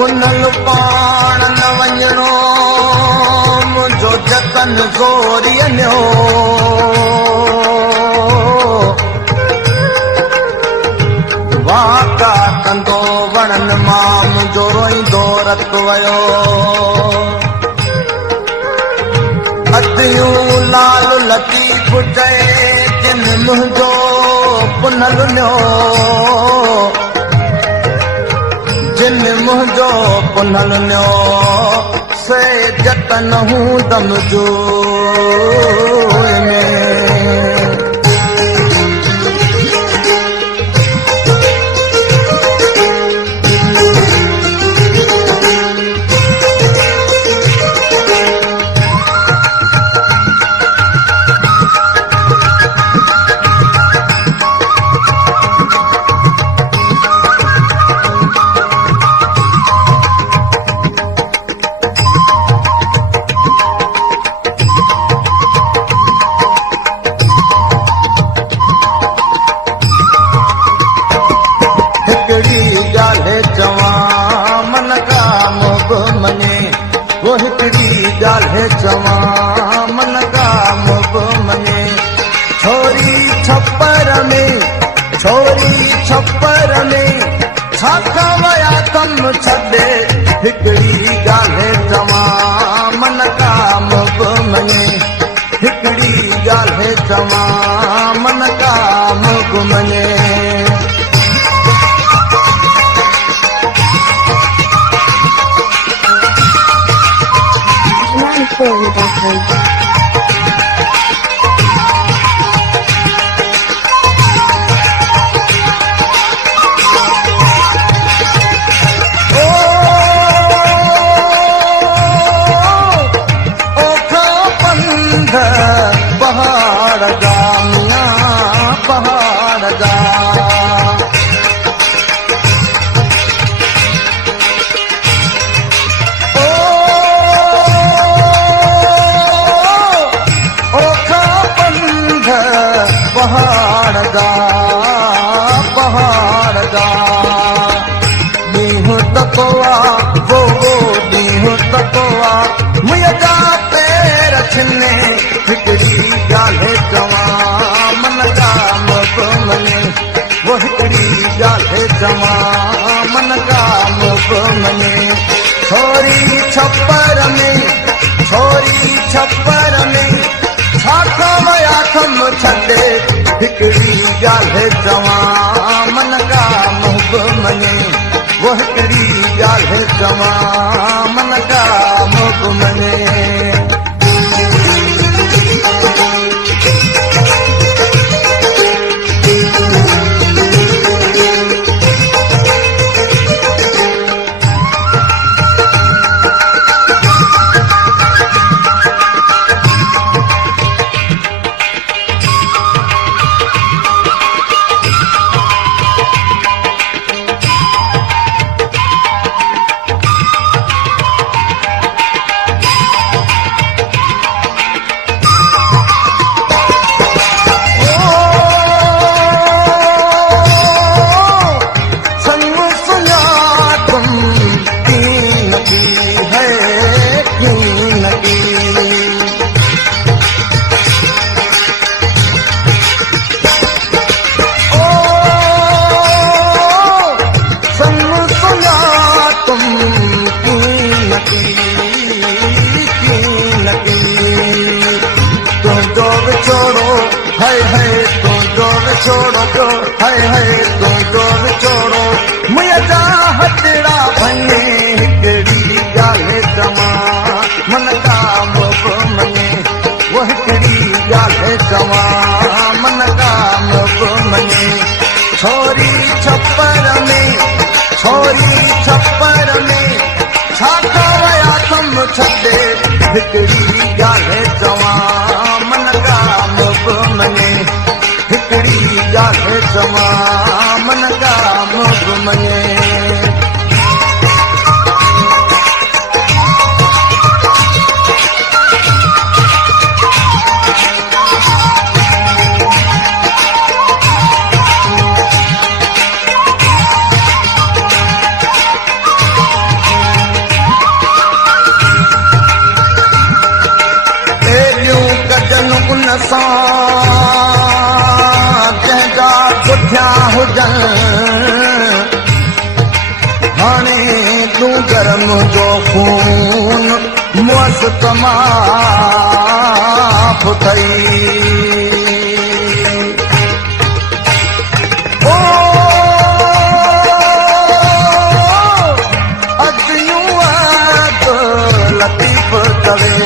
पुनल पाण न वञणो मुंहिंजो जतन ज़ोरियो वाका कंदो वणनि मां मुंहिंजो रोईंदो रत वियो अदियूं लाल लतीफ़ चए जिन मुंहिंजो पुनल लियो जिन मुंहिंजो पुनल लियो से जतन हूंदम जो चवां मन का मुब मने छोरी छप्पर में छा वया कम छॾे हिकिड़ी ॻाल्हि चवां मन का मुब मने हिकिड़ी ॻाल्हि चवां मन का मुब मने पहाड़ गा मियां पहाड़ गा पहाड़ गा ॾींहुं तकोआ वो ॾींहुं तकोआ मुंहिंजा पैर छिने हिकिड़ी ॻाल्हि चवां मन का मुब मने वो हिकिड़ी ॻाल्हि चवां मन का मुब मने छोरी छप्पर में छा वया कम छॾे हिकिड़ी ॻाल्हि चवां मन का मुब मने वो हिकिड़ी ॻाल्हि चवां मन का मुब मने छोड़ो मुंहिंजा हथड़ा भञे हिकिड़ी ॻाल्हि चवां मन का मुब मने वो हिकिड़ी ॻाल्हि चवां मन का मुब मने छोरी छप्पर में छा वया कम छॾे हिकिड़ी ॻाल्हि चवां मन का मुब मने हिकिड़ी ॻाल्हि चवां मन का मुब मने सां कंहिंजा पुठियां हुजनि हाणे तूं गरम जो खून मस्त माफ़ थई लतीफ़ तवे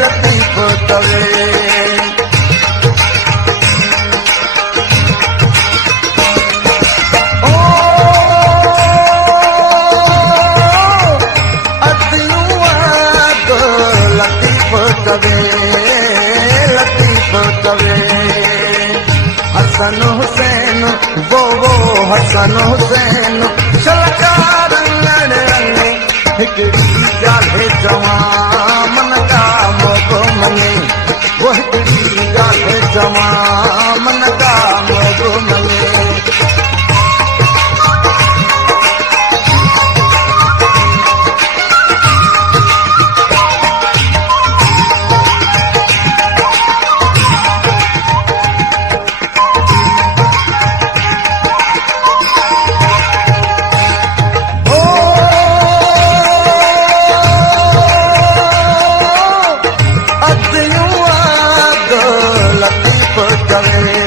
लतीफ़ तवे ओ लतीफ़ तवे लतीफ़ तवे हसन हुसैन वो हसन हुसैन शलकार रंगे हिकड़ी ॻाल्हि चवां मन का मोको मने वो हिकड़ी ॻाल्हि चवां मन का मोको मने लतीफ़ तवे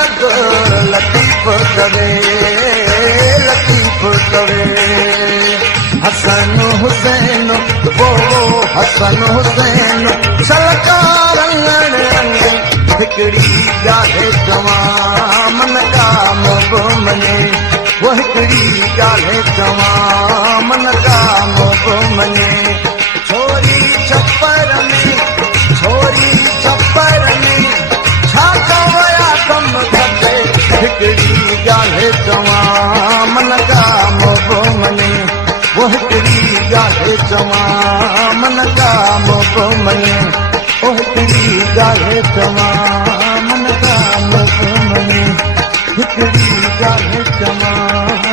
लतीफ़ तवे लतीफ़ तवे लतीफ़ तवे हसन हुसैन वो हसन हुसैन सरकार रंगे हिकड़ी ॻाल्हि चवां मन का मोको मने वो हिकड़ी ॻाल्हि चवां मन का मोको मने छोरी छप्पर में छा कवया कम खपे हिकड़ी ॻाल्हि चवां मन का मोको मने वो हिकड़ी ॻाल्हि चवां मन का मोको मने ओ हिकड़ी ॻाल्हि चवां मन का मोको मने हिकड़ी ॻाल्हि चवां